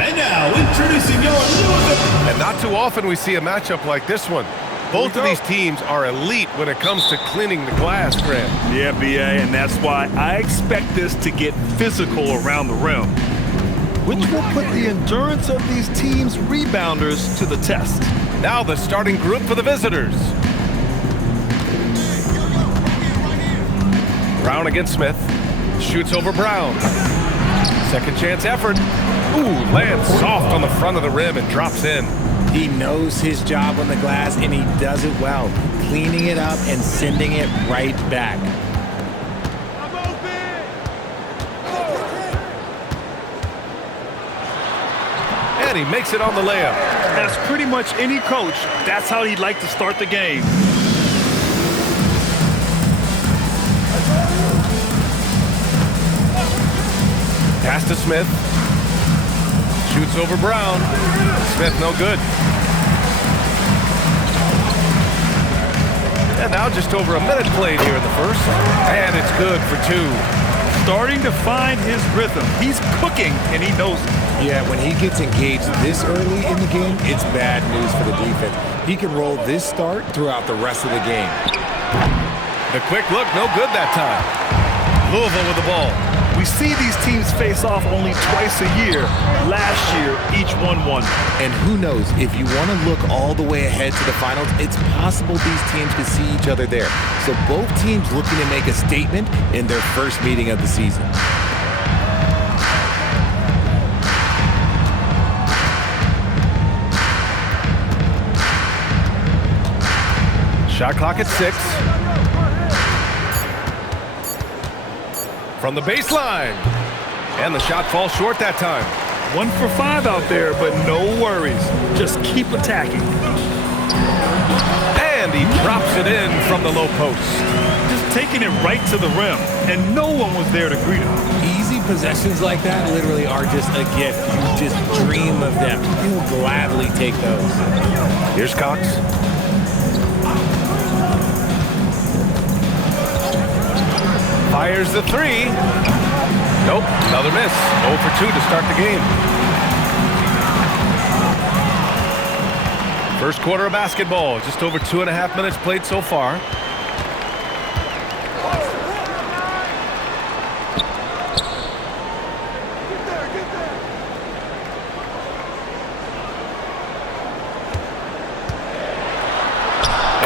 And now, introducing your Louisville. And not too often we see a matchup like this one. Both of these teams are elite when it comes to cleaning the glass, Grant. Yeah, B.A., and that's why I expect this to get physical around the rim, which will put the endurance of these teams' rebounders to the test. Now the starting group for the visitors. Brown against Smith. Shoots over Brown. Second chance effort. Ooh, lands soft on the front of the rim and drops in. He knows his job on the glass, and he does it well, cleaning it up and sending it right back. And he makes it on the layup. As pretty much any coach, that's how he'd like to start the game. Pass to Smith. Shoots over Brown. Smith no good. And now just over a minute played here in the first. And it's good for two. Starting to find his rhythm. He's cooking, and he knows it. Yeah, when he gets engaged this early in the game, it's bad news for the defense. He can roll this start throughout the rest of the game. The quick look, no good that time. Louisville with the ball. We see these teams face off only twice a year. Last year, each one won. And who knows, if you want to look all the way ahead to the finals, it's possible these teams could see each other there. So both teams looking to make a statement in their first meeting of the season. Shot clock at 6. From the baseline. And the shot falls short that time. 1 for 5 out there, but no worries. Just keep attacking. And he drops it in from the low post. Just taking it right to the rim, and no one was there to greet him. Easy possessions like that literally are just a gift. You just dream of them. You will gladly take those. Here's Cox. Fires the 3. Nope, another miss. 0 for 2 to start the game. First quarter of basketball, just over 2.5 minutes played so far.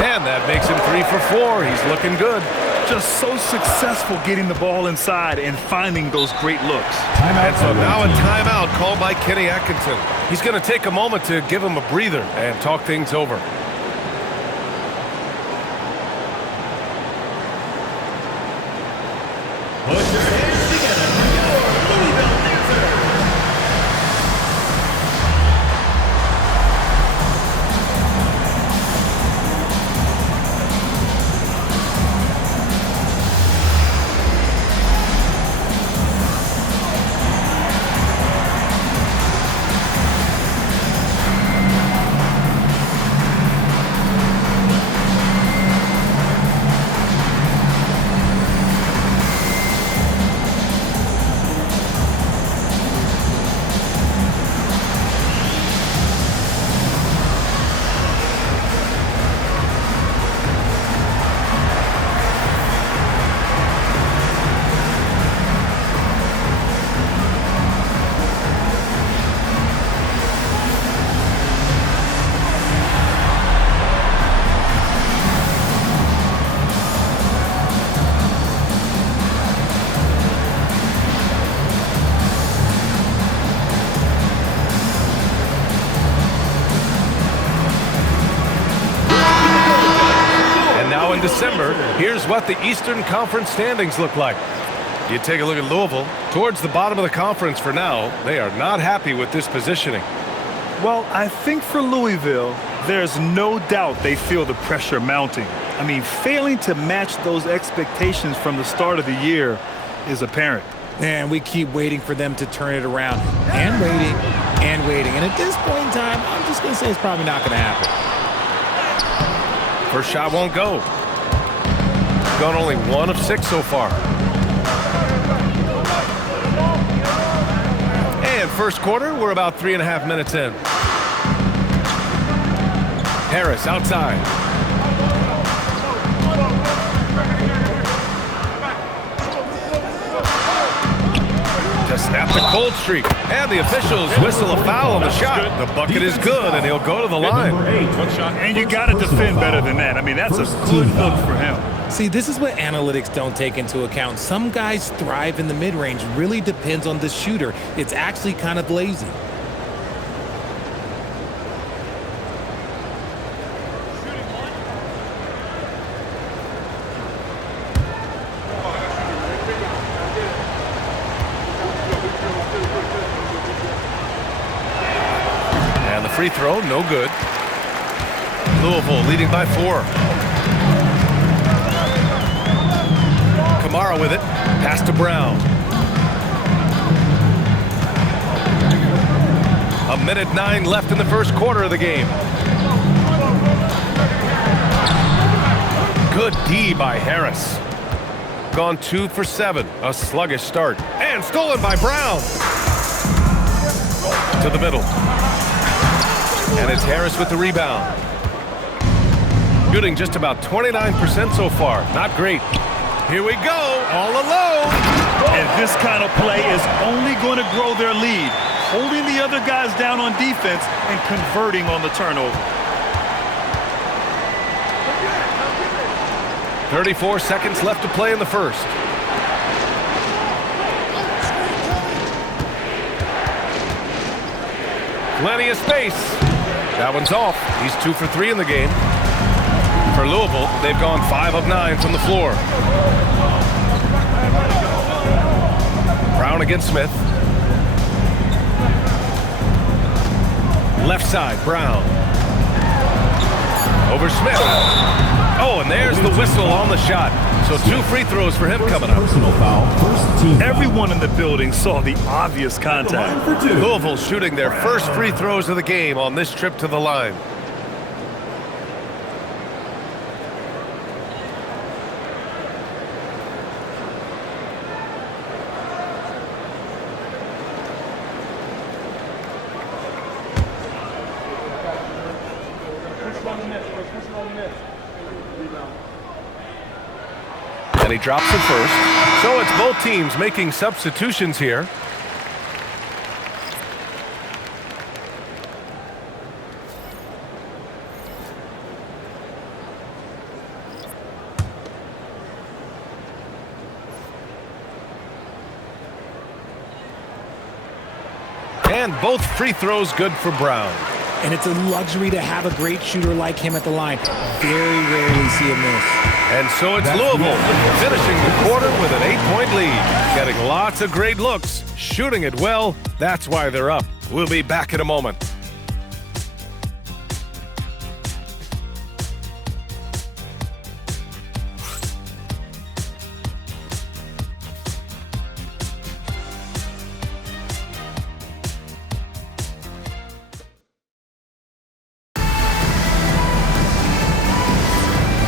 And that makes him 3 for 4. He's looking good. Just so successful getting the ball inside and finding those great looks. And so now a timeout called by Kenny Atkinson. He's going to take a moment to give him a breather and talk things over. Put your hands together for your Louisville Blazers. December, here's what the Eastern Conference standings look like. You take a look at Louisville, towards the bottom of the conference for now. They are not happy with this positioning. Well, I think for Louisville, there's no doubt they feel the pressure mounting. I mean, failing to match those expectations from the start of the year is apparent. And we keep waiting for them to turn it around. And waiting, and waiting. And at this point in time, I'm just going to say it's probably not going to happen. First shot won't go. Gone only 1 of 6 so far. And first quarter. We're about 3.5 minutes in. Harris outside. To snap the cold streak. And the officials whistle a foul on the shot. The bucket is good, and he'll go to the line. And you got to defend better than that. I mean, that's a good look for him. See, this is what analytics don't take into account. Some guys thrive in the mid-range. Really depends on the shooter. It's actually kind of lazy. And the free throw, no good. Louisville leading by 4. Kamara with it. Pass to Brown. 1:09 left in the first quarter of the game. Good D by Harris. Gone 2 for 7. A sluggish start. And stolen by Brown. To the middle. And it's Harris with the rebound. Shooting just about 29% so far. Not great. Here we go, all alone. And this kind of play is only going to grow their lead, holding the other guys down on defense and converting on the turnover. 34 seconds left to play in the first. Plenty of space. That one's off. He's 2 for 3 in the game. For Louisville, they've gone 5 of 9 from the floor. Brown against Smith. Left side, Brown. Over Smith. Oh, and there's the whistle on the shot. So 2 free throws for him coming up. Personal foul, first team. Everyone in the building saw the obvious contact. Louisville shooting their first free throws of the game on this trip to the line. And he drops it first. So it's both teams making substitutions here. And both free throws good for Brown. And it's a luxury to have a great shooter like him at the line. Very rarely see a miss. And so it's Louisville finishing the quarter with an 8-point lead. Getting lots of great looks, shooting it well. That's why they're up. We'll be back in a moment.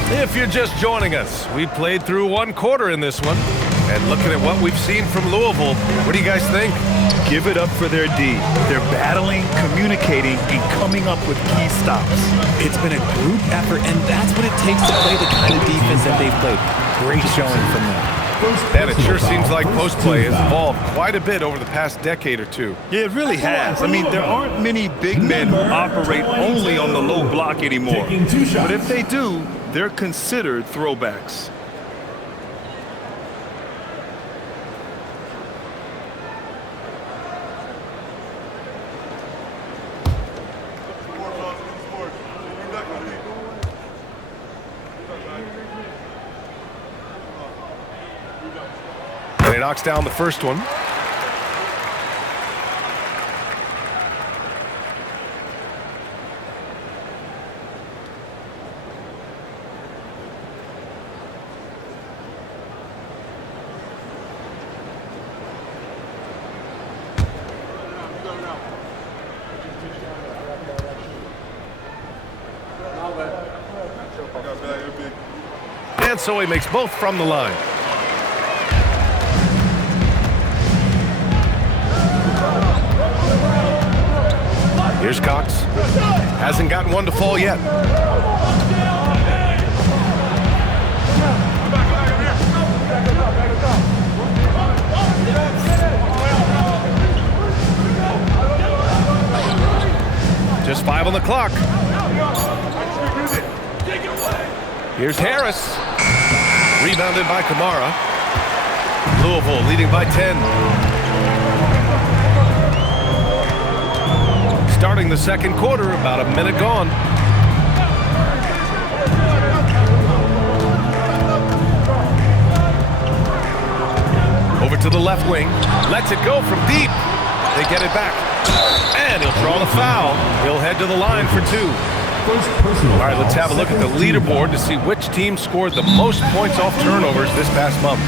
If you're just joining us, we played through 1 quarter in this one. And looking at what we've seen from Louisville, what do you guys think? Give it up for their D. They're battling, communicating, and coming up with key stops. It's been a group effort, and that's what it takes to play the kind of defense that they've played. Great showing from them. And it sure seems like post play has evolved quite a bit over the past decade or two. Yeah, it really has. I mean, there aren't many big men who operate only on the low block anymore. But if they do, they're considered throwbacks. And he knocks down the first one. And so he makes both from the line. Here's Cox. Hasn't gotten one to fall yet. Just 5 on the clock. Here's Harris. Rebounded by Kamara. Louisville leading by 10. Starting the second quarter, about a minute gone. Over to the left wing. Lets it go from deep. They get it back. And he'll draw the foul. He'll head to the line for 2. All right, let's have a look at the leaderboard to see which team scored the most points off turnovers this past month.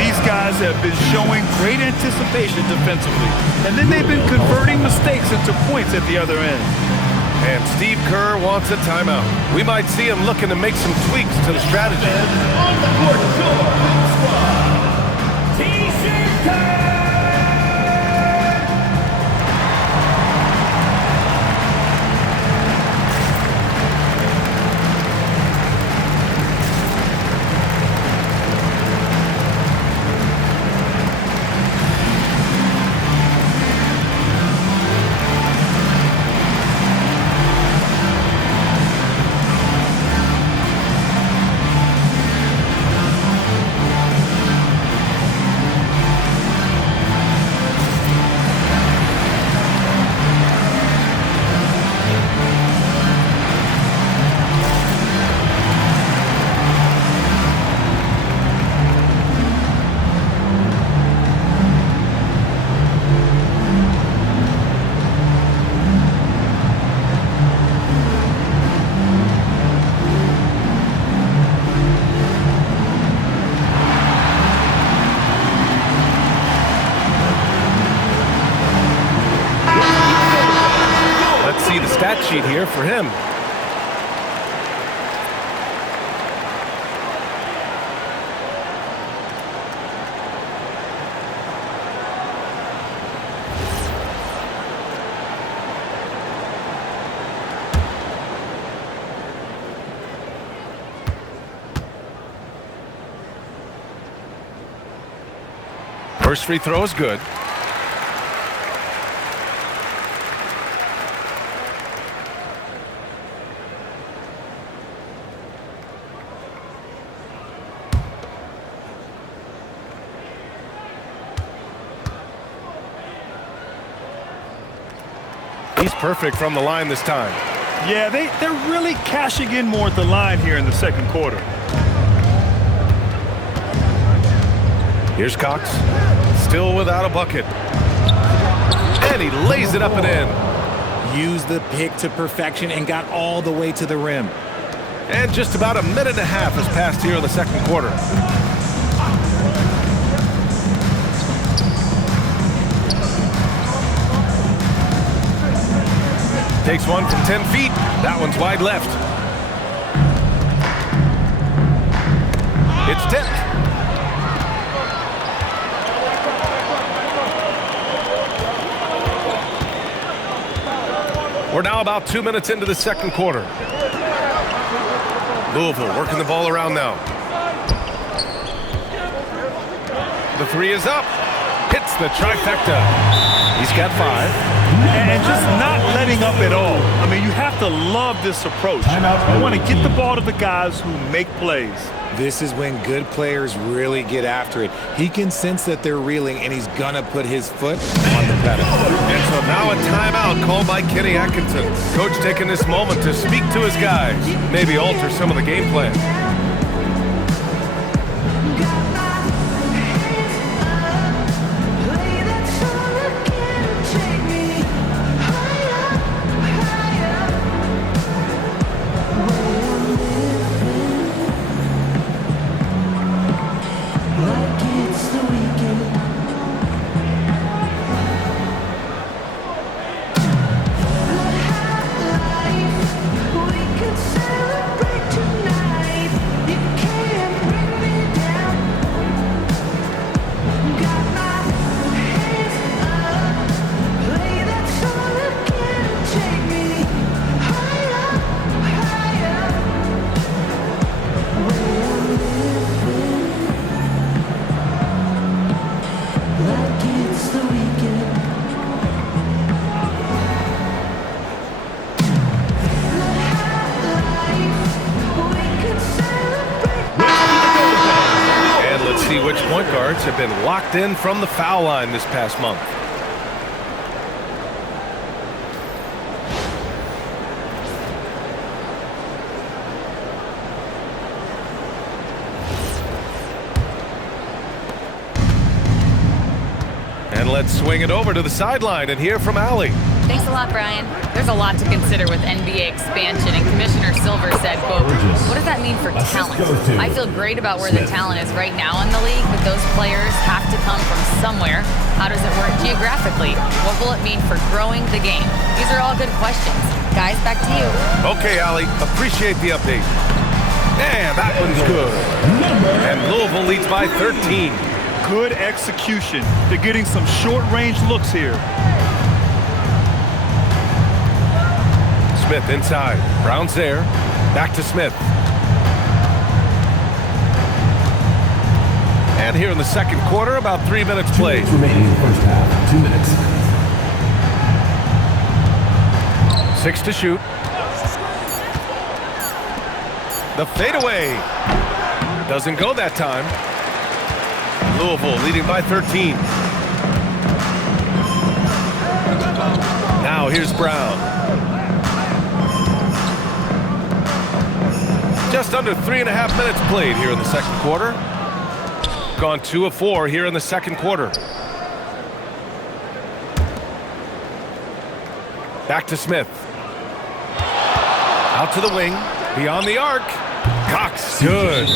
These guys have been showing great anticipation defensively, and then they've been converting mistakes into points at the other end. And Steve Kerr wants a timeout. We might see him looking to make some tweaks to the strategy. On the court, Philip Squad. TC time. Stat sheet here for him. First free throw is good. He's perfect from the line this time. Yeah, they're really cashing in more at the line here in the second quarter. Here's Cox. Still without a bucket. And he lays it up and in. Used the pick to perfection and got all the way to the rim. And just about a minute and a half has passed here in the second quarter. Takes one from 10 feet. That one's wide left. It's tipped. We're now about 2 minutes into the second quarter. Louisville working the ball around now. The three is up. Hits the trifecta. He's got 5. And just not letting up at all. I mean, you have to love this approach. You want to get the ball to the guys who make plays. This is when good players really get after it. He can sense that they're reeling, and he's going to put his foot on the pedal. And so now a timeout called by Kenny Atkinson. Coach taking this moment to speak to his guys, maybe alter some of the game plan. Celtics point guards have been locked in from the foul line this past month. And let's swing it over to the sideline and hear from Allie. Thanks a lot, Brian. There's a lot to consider with NBA expansion, and Commissioner Silver said, quote, what does that mean for talent? I feel great about where the talent is right now in the league, but those players have to come from somewhere. How does it work geographically? What will it mean for growing the game? These are all good questions. Guys, back to you. Okay, Allie, appreciate the update. And that one's good. And Louisville leads by 13. Good execution. They're getting some short-range looks here. Smith inside. Brown's there. Back to Smith. And here in the second quarter, about 3 minutes played. 2 minutes remaining in the first half. 2 minutes. 6 to shoot. The fadeaway. Doesn't go that time. Louisville leading by 13. Now here's Brown. Just under 3.5 minutes played here in the second quarter. Gone 2 of 4 here in the second quarter. Back to Smith. Out to the wing. Beyond the arc. Cox, good.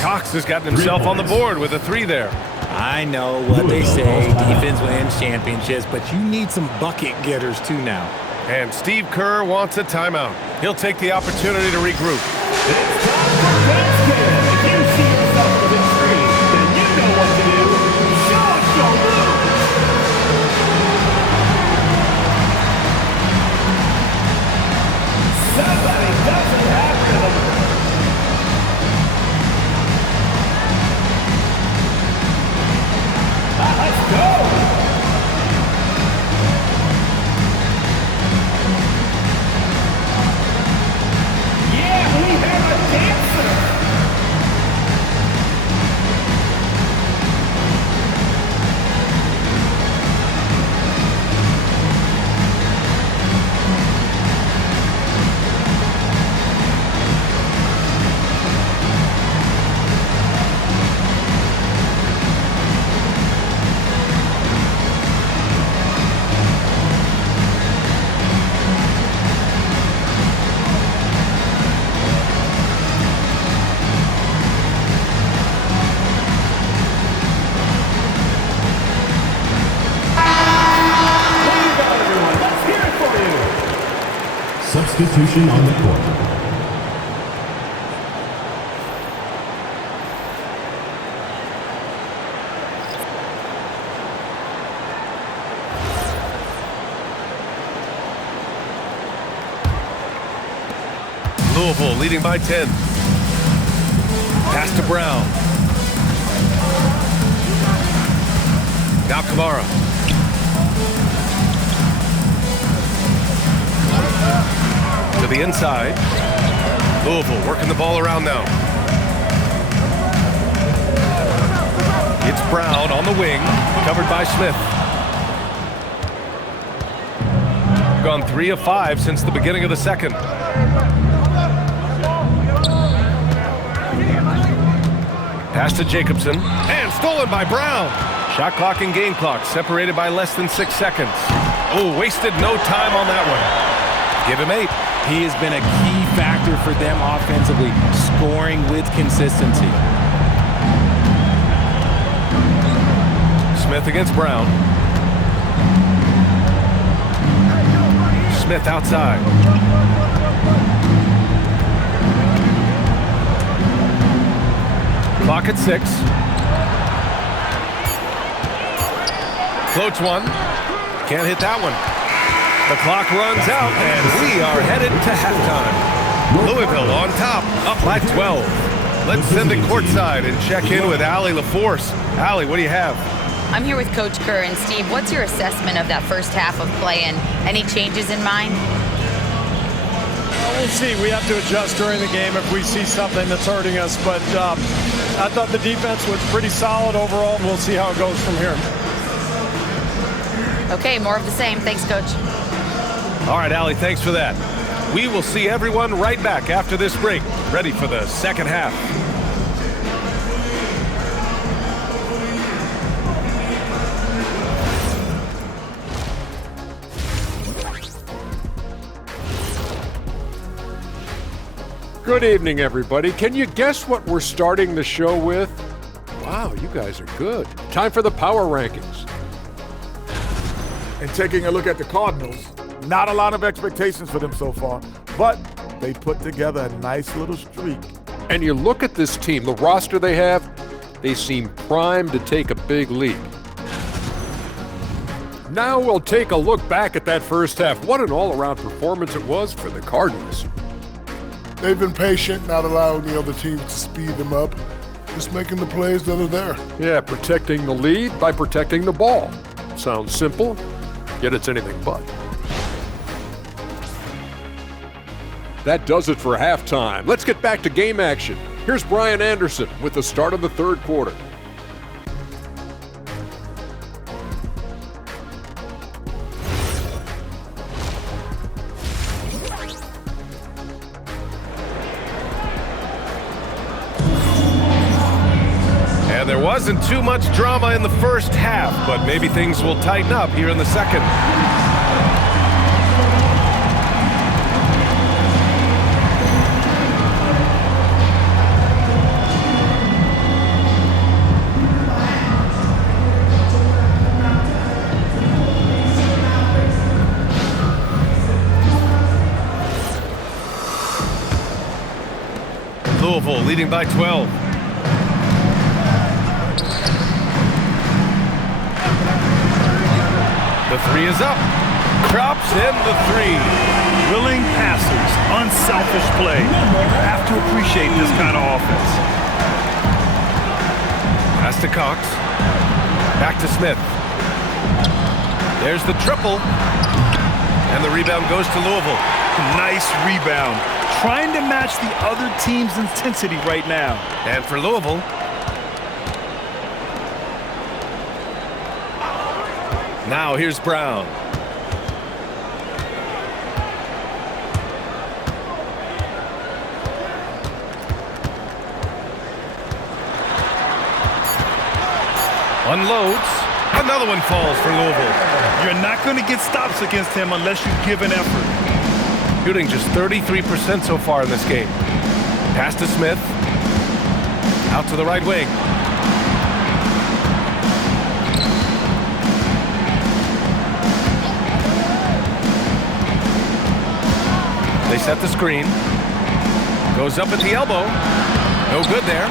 Cox has gotten himself on the board with a 3 there. I know what they say, defense wins championships, but you need some bucket getters too now. And Steve Kerr wants a timeout. He'll take the opportunity to regroup. It's time for basket. If you see yourself on the screen, then you know what to do. Show us your move. Somebody doesn't have rhythm. Let's go. Yeah, we have a dancer. Substitution on the court. Louisville leading by 10. Pass to Brown. Now Kamara. To the inside. Louisville working the ball around now. It's Brown on the wing, covered by Smith. Gone 3 of 5 since the beginning of the second. Pass to Jacobson, and stolen by Brown. Shot clock and game clock separated by less than 6 seconds. Oh, wasted no time on that one. Give him 8. He has been a key factor for them offensively, scoring with consistency. Smith against Brown. Smith outside. Clock at 6. Floats one. Can't hit that one. The clock runs out, and we are headed to halftime. Louisville on top, up by 12. Let's send it courtside and check in with Allie LaForce. Allie, what do you have? I'm here with Coach Kerr, and Steve, what's your assessment of that first half of play, and any changes in mind? We'll see. We have to adjust during the game if we see something that's hurting us. But I thought the defense was pretty solid overall, and we'll see how it goes from here. Okay, more of the same. Thanks, Coach. All right, Allie, thanks for that. We will see everyone right back after this break, ready for the second half. Good evening, everybody. Can you guess what we're starting the show with? Wow, you guys are good. Time for the power rankings. And taking a look at the Cardinals, not a lot of expectations for them so far, but they put together a nice little streak. And you look at this team, the roster they have, they seem primed to take a big leap. Now we'll take a look back at that first half. What an all-around performance it was for the Cardinals. They've been patient, not allowing the other teams to speed them up, just making the plays that are there. Yeah, protecting the lead by protecting the ball. Sounds simple, yet it's anything but. That does it for halftime. Let's get back to game action. Here's Brian Anderson with the start of the third quarter. And there wasn't too much drama in the first half, but maybe things will tighten up here in the second. Louisville leading by 12. The three is up. Drops in the three. Willing passers, unselfish play. You have to appreciate this kind of offense. Pass to Cox. Back to Smith. There's the triple. And the rebound goes to Louisville. Nice rebound. Trying to match the other team's intensity right now. And for Louisville, now here's Brown. Unloads. Another one falls for Louisville. You're not going to get stops against him unless you give an effort. Shooting just 33% so far in this game. Pass to Smith. Out to the right wing. They set the screen. Goes up at the elbow. No good there.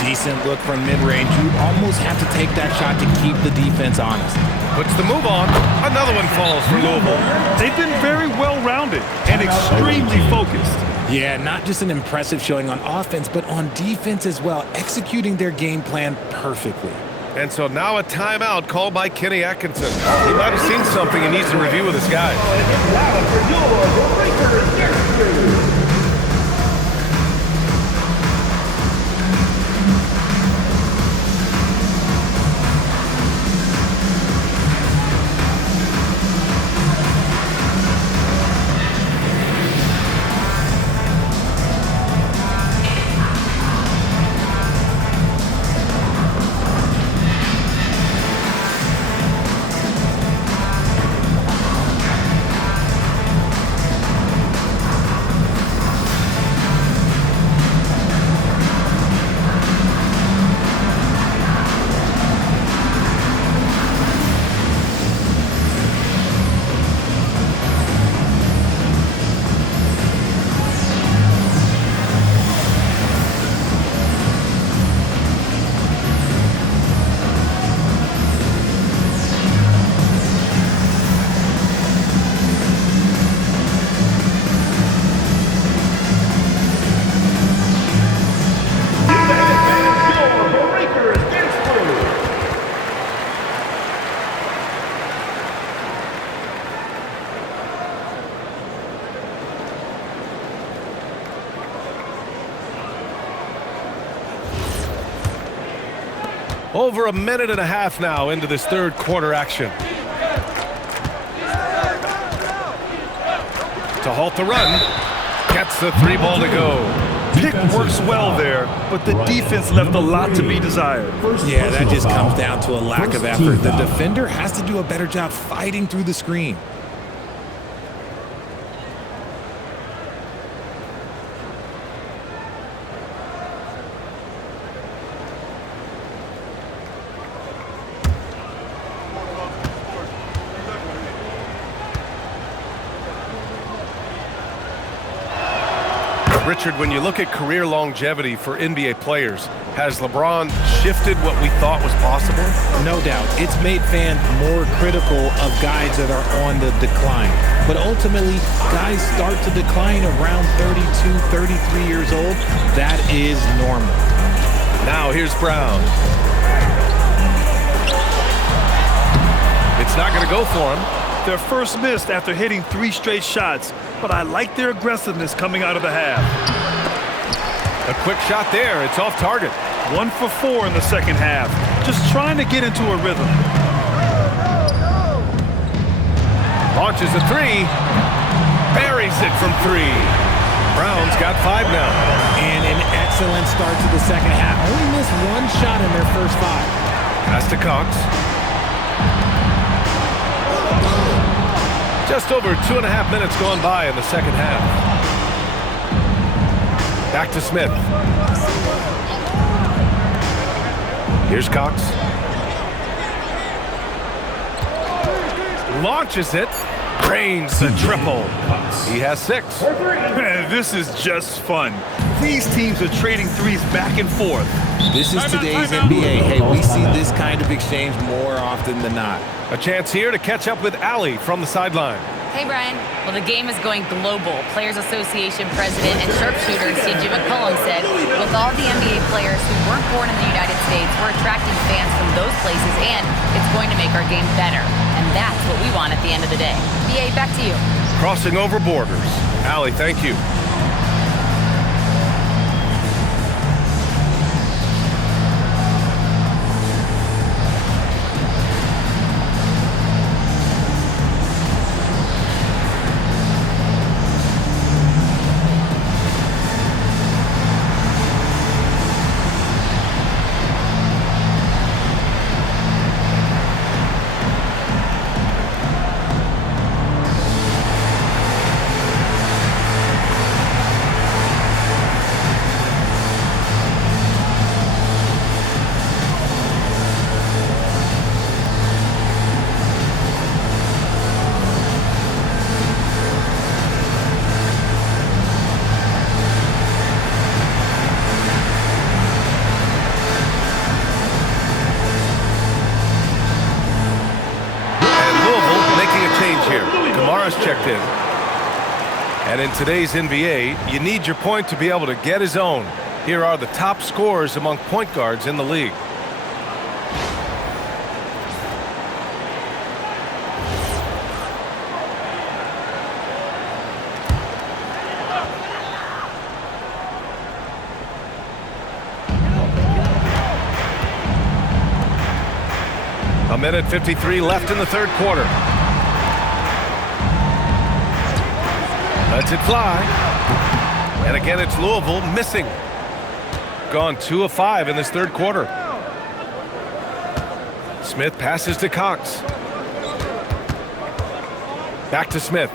Decent look from mid-range. You almost have to take that shot to keep the defense honest. Puts the move on. Another one falls for Louisville. They've been very well-rounded and extremely focused. Yeah, not just an impressive showing on offense, but on defense as well, executing their game plan perfectly. And so now a timeout called by Kenny Atkinson. He might have seen something he needs to review with his guys. Over a minute and a half now into this third quarter action. To halt the run. Gets the 3 ball to go. Pick works well there, but the defense left a lot to be desired. Yeah, that just comes down to a lack of effort. The defender has to do a better job fighting through the screen. Richard, when you look at career longevity for NBA players, has LeBron shifted what we thought was possible? No doubt. It's made fans more critical of guys that are on the decline. But ultimately, guys start to decline around 32, 33 years old. That is normal. Now here's Brown. It's not going to go for him. Their first missed after hitting 3 straight shots, but I like their aggressiveness coming out of the half. A quick shot there. It's off target. 1 for 4 in the second half. Just trying to get into a rhythm. Launches a 3. Buries it from 3. Brown's got 5 now. And an excellent start to the second half. Only missed 1 shot in their first 5. Pass to Cox. Just over 2.5 minutes gone by in the second half. Back to Smith. Here's Cox. Launches it. Drains the triple. He has 6. Man, this is just fun. These teams are trading threes back and forth. This is today's NBA. Hey, we see this kind of exchange more often than not. A chance here to catch up with Allie from the sideline. Hey, Brian. Well, the game is going global. Players Association President and sharpshooter C.J. McCollum said, with all the NBA players who weren't born in the United States, we're attracting fans from those places, and it's going to make our game better. And that's what we want at the end of the day. BA, back to you. Crossing over borders. Allie, thank you. Checked in. And in today's NBA, you need your point to be able to get his own. Here are the top scorers among point guards in the league. A minute 53 left in the third quarter. Lets it fly. And again, it's Louisville missing. Gone 2 of 5 in this third quarter. Smith passes to Cox. Back to Smith.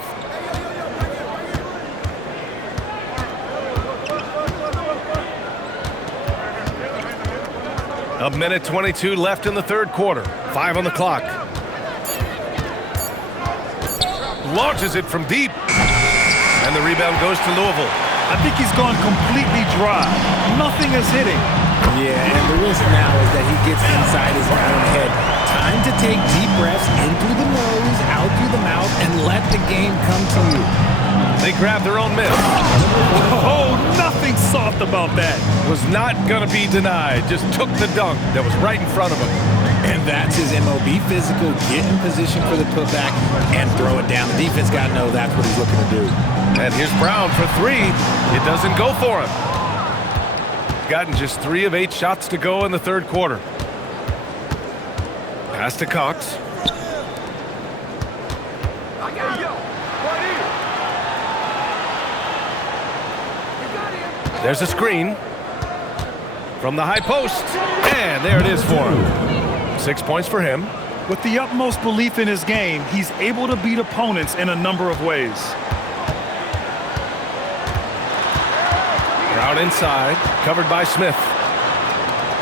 A minute 22 left in the third quarter. 5 on the clock. Launches it from deep. And the rebound goes to Louisville. I think he's gone completely dry. Nothing is hitting. Yeah, and the risk now is that he gets inside his own head. Time to take deep breaths in through the nose, out through the mouth, and let the game come to you. They grab their own miss. Oh, nothing soft about that. Was not going to be denied. Just took the dunk that was right in front of him. And that's his MO. Be physical, get in position for the putback, and throw it down. The defense got to know that's what he's looking to do. And here's Brown for 3. It doesn't go for him. Gotten just 3 of 8 shots to go in the third quarter. Pass to Cox. There's a screen from the high post, and there it is for him. 6 points for him. With the utmost belief in his game, he's able to beat opponents in a number of ways. Brown inside, covered by Smith.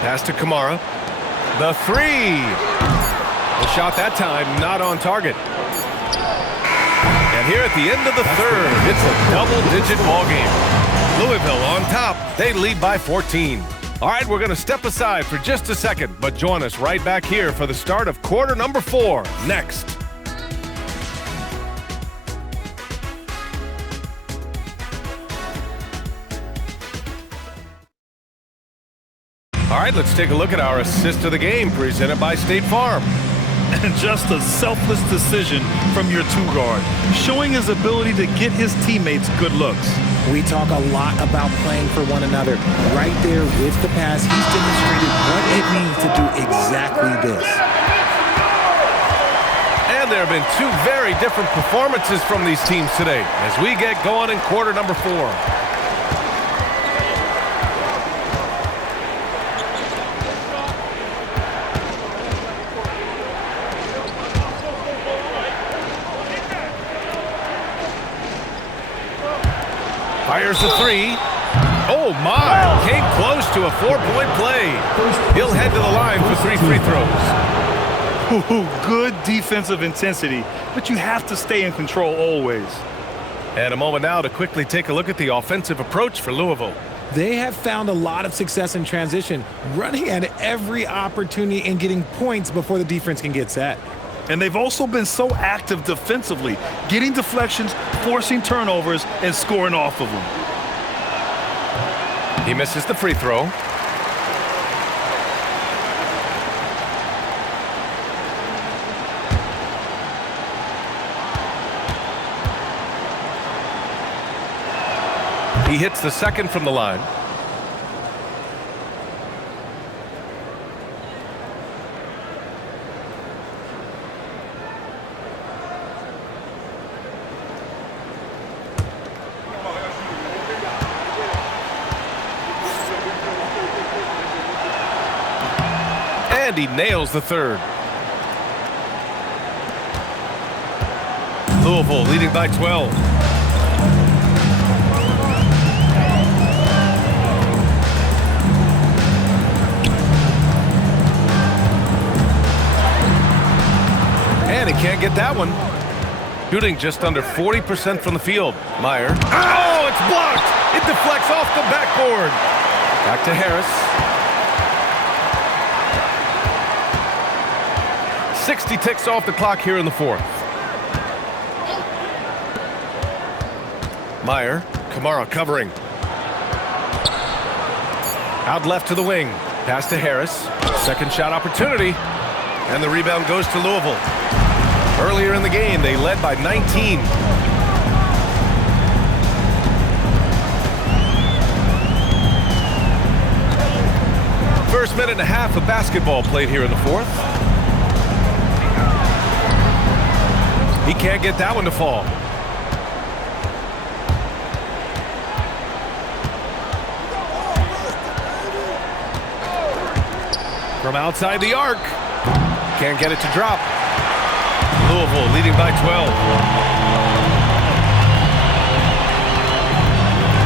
Pass to Kamara. The three. The shot that time not on target. And here at the end of the third, it's a double-digit ball game. Louisville on top. They lead by 14. All right, we're going to step aside for just a second, but join us right back here for the start of quarter number 4 next. All right, let's take a look at our assist of the game presented by State Farm. And just a selfless decision from your two-guard, showing his ability to get his teammates good looks. We talk a lot about playing for one another. Right there with the pass, he's demonstrated what it means to do exactly this. And there have been 2 very different performances from these teams today as we get going in quarter number 4. Fires the three. Oh, my. Came close to a 4-point play. He'll head to the line for 3 free throws. Ooh, good defensive intensity, but you have to stay in control always. And a moment now to quickly take a look at the offensive approach for Louisville. They have found a lot of success in transition, running at every opportunity and getting points before the defense can get set. And they've also been so active defensively, getting deflections, forcing turnovers, and scoring off of them. He misses the free throw. He hits the second from the line. And he nails the third. Louisville leading by 12. And he can't get that one. Shooting just under 40% from the field. Meyer. Oh, it's blocked. It deflects off the backboard. Back to Harris. 60 ticks off the clock here in the fourth. Meyer, Kamara covering. Out left to the wing. Pass to Harris. Second shot opportunity. And the rebound goes to Louisville. Earlier in the game, they led by 19. First minute and a half of basketball played here in the fourth. He can't get that one to fall. From outside the arc. Can't get it to drop. Louisville leading by 12.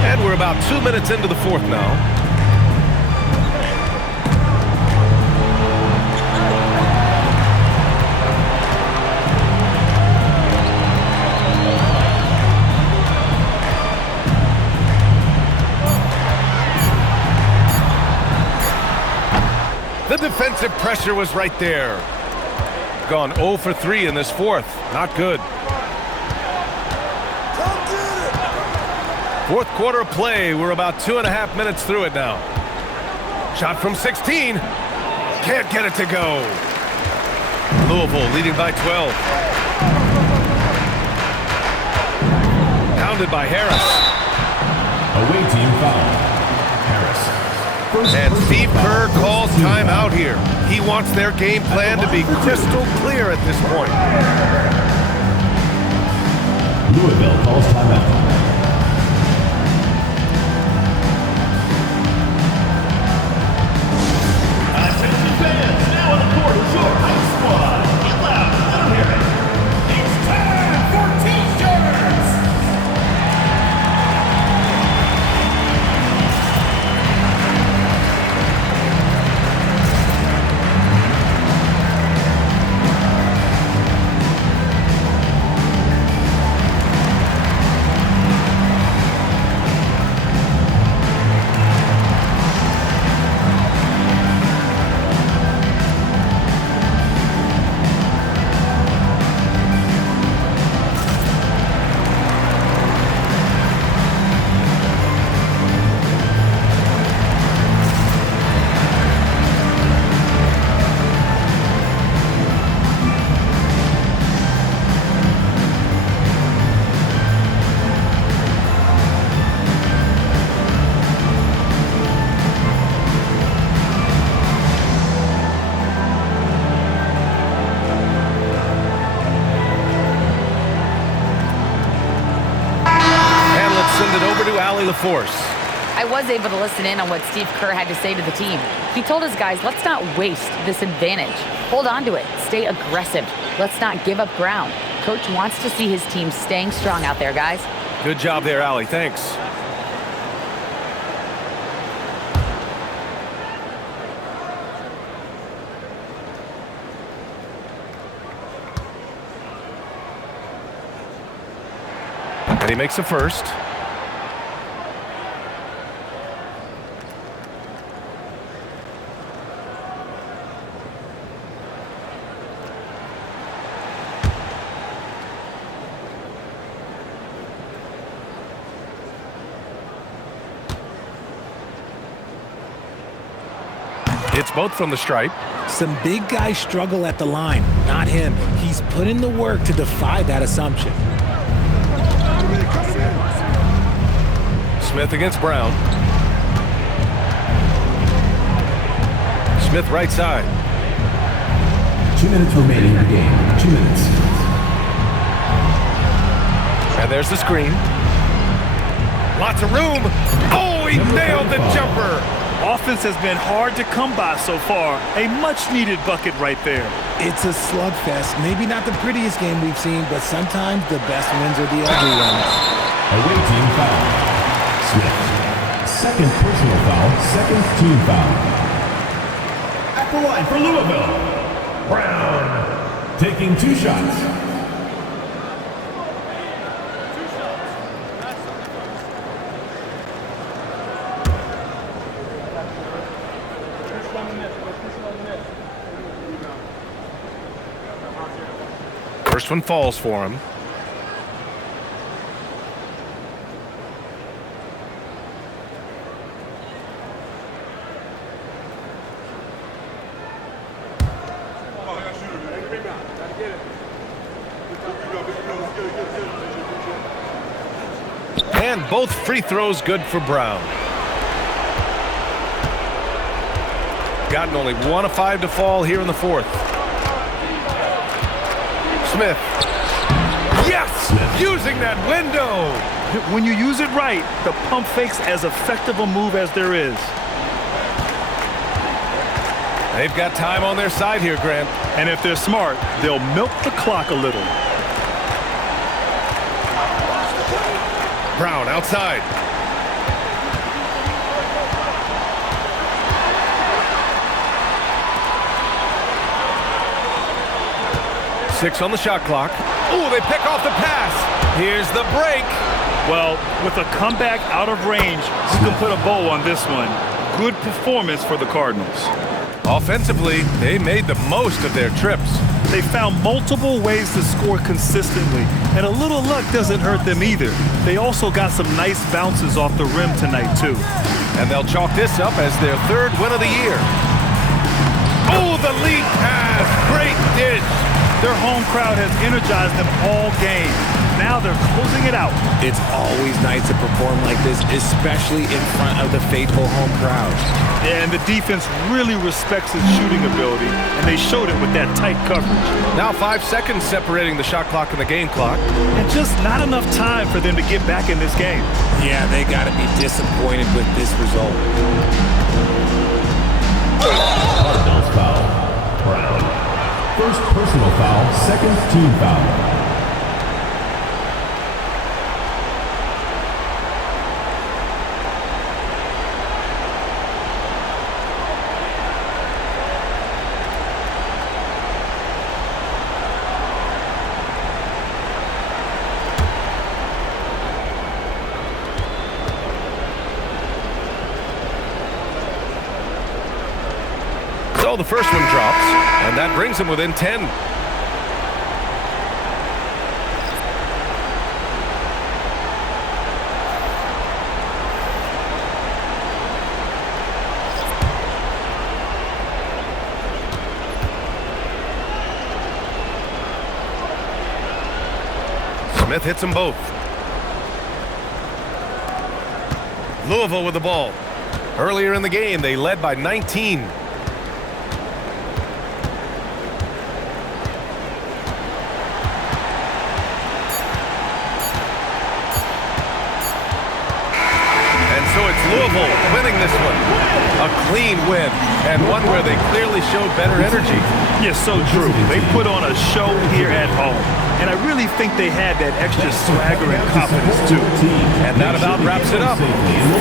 And we're about 2 minutes into the fourth now. The defensive pressure was right there. Gone 0 for 3 in this fourth. Not good. Fourth quarter of play. We're about 2.5 minutes through it now. Shot from 16. Can't get it to go. Louisville leading by 12. Pounded by Harris. Away team foul. Harris. And Steve Kerr calls timeout here. He wants their game plan to be crystal clear at this point. Louisville calls timeout. Attention fans, now on the court is your ice squad. Get loud, let them hear it. It's time for T-shirts! LaForce. I was able to listen in on what Steve Kerr had to say to the team. He told his guys, let's not waste this advantage. Hold on to it. Stay aggressive. Let's not give up ground. Coach wants to see his team staying strong out there, guys. Good job there, Allie. Thanks. And he makes a first. It's both from the stripe. Some big guys struggle at the line, not him. He's put in the work to defy that assumption. Smith against Brown. Smith right side. 2 minutes remaining in the game. 2 minutes. And there's the screen. Lots of room. Oh, he nailed the jumper. Offense has been hard to come by so far. A much-needed bucket right there. It's a slugfest. Maybe not the prettiest game we've seen, but sometimes the best wins are the ugly ones. Away team foul. Smith. Second personal foul. Second team foul. At the line for Louisville. Brown. Taking 2 shots. First one falls for him. And both free throws good for Brown. Gotten only 1 of 5 to fall here in the fourth. Smith. Yes! Smith. Using that window. When you use it right, the pump fake's as effective a move as there is. They've got time on their side here, Grant. And if they're smart, they'll milk the clock a little. Brown outside. Six on the shot clock. Ooh, they pick off the pass. Here's the break. Well, with a comeback out of range, you can put a bow on this one. Good performance for the Cardinals. Offensively, they made the most of their trips. They found multiple ways to score consistently, and a little luck doesn't hurt them either. They also got some nice bounces off the rim tonight, too. And they'll chalk this up as their 3rd win of the year. Oh, the lead pass. Great dish. Their home crowd has energized them all game. now they're closing it out. It's always nice to perform like this, especially in front of the faithful home crowd. Yeah, and the defense really respects his shooting ability, and they showed it with that tight coverage. Now 5 seconds separating the shot clock and the game clock. And just not enough time for them to get back in this game. Yeah, they got to be disappointed with this result. Cardinals foul. Brown. First personal foul, second team foul. So the first one drops, and that brings him within 10. Smith hits them both. Louisville with the ball. Earlier in the game, they led by 19. Louisville winning this one. A clean win, and one where they clearly showed better energy. Yes, so true. They put on a show here at home, and I really think they had that extra swagger and confidence, too. And that about wraps it up.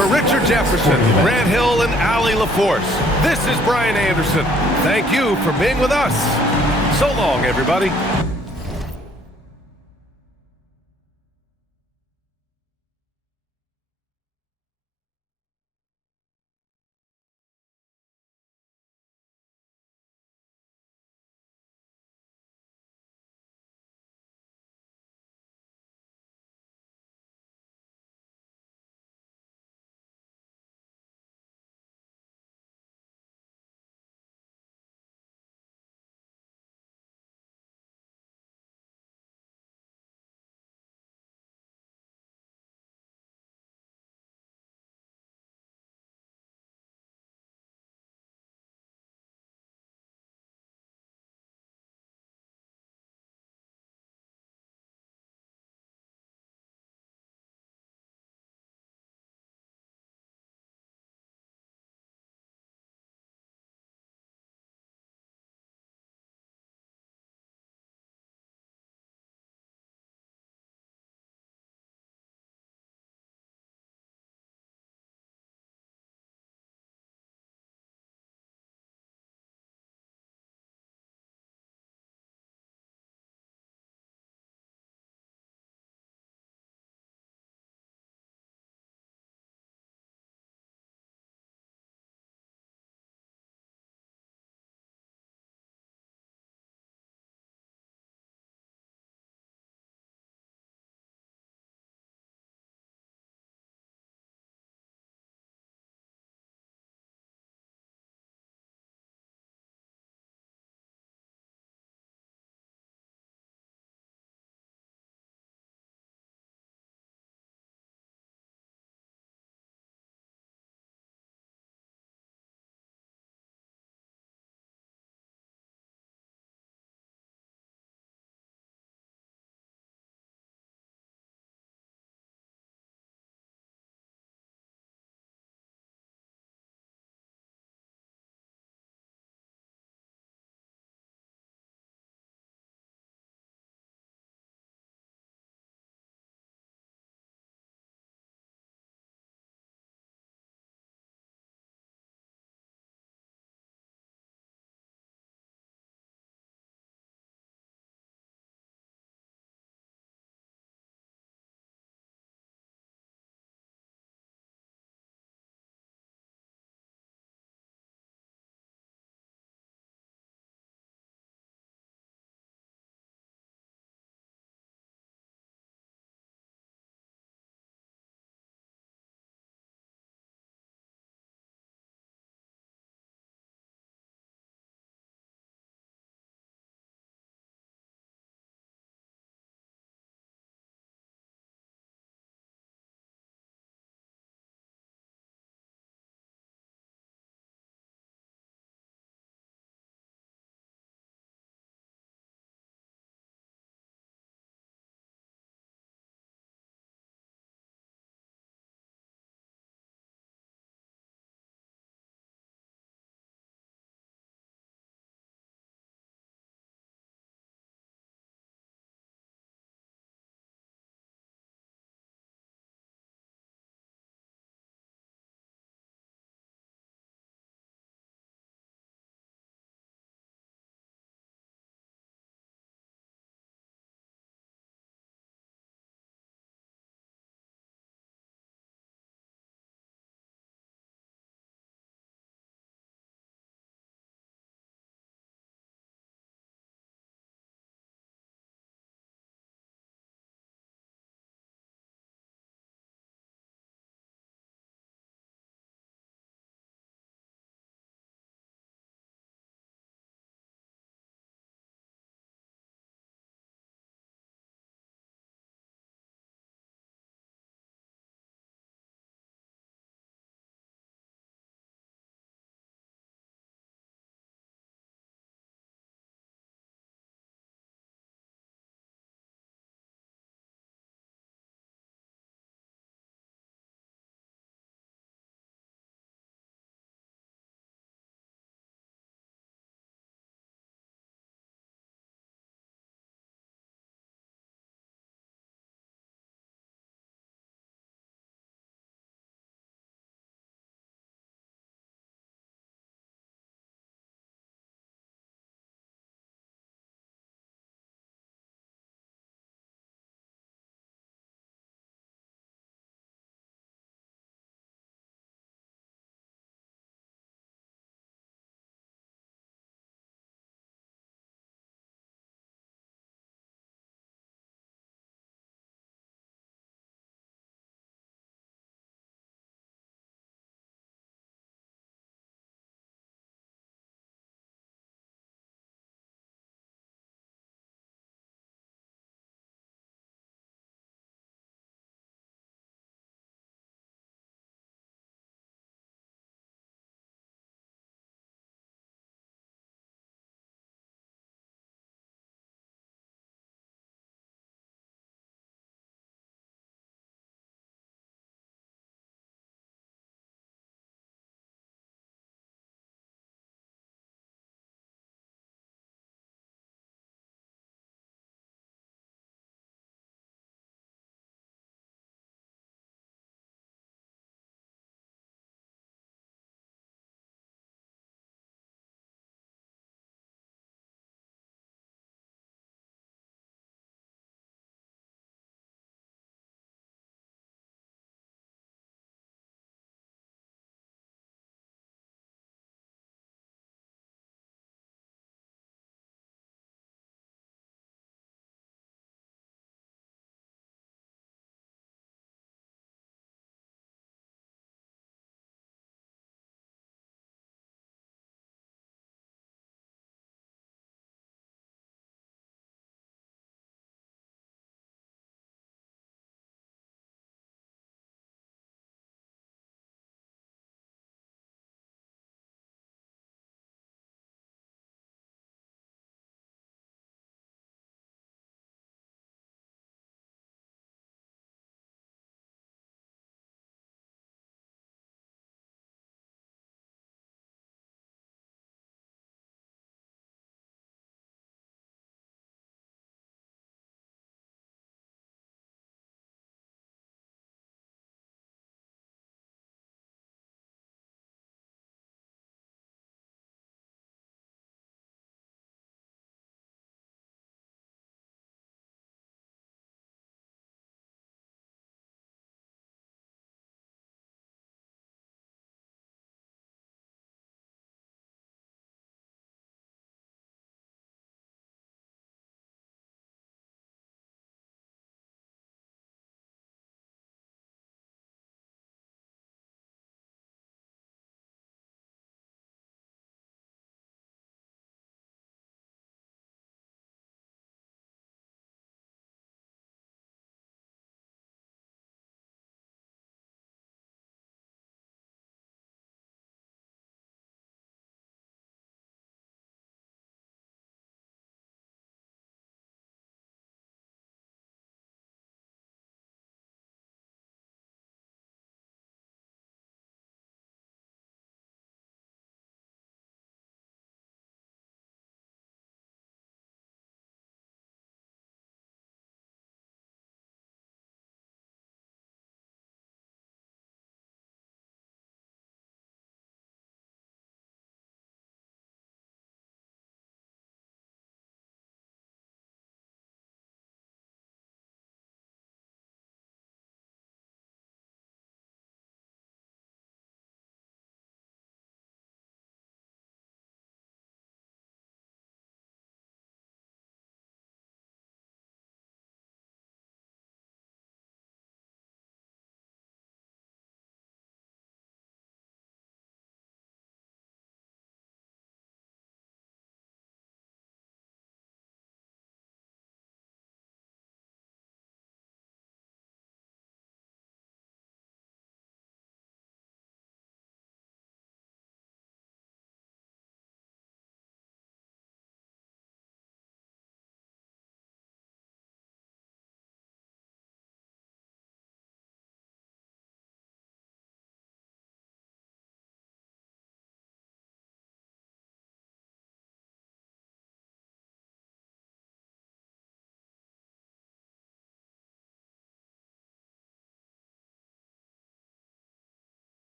For Richard Jefferson, Grant Hill, and Allie LaForce, this is Brian Anderson. Thank you for being with us. So long, everybody.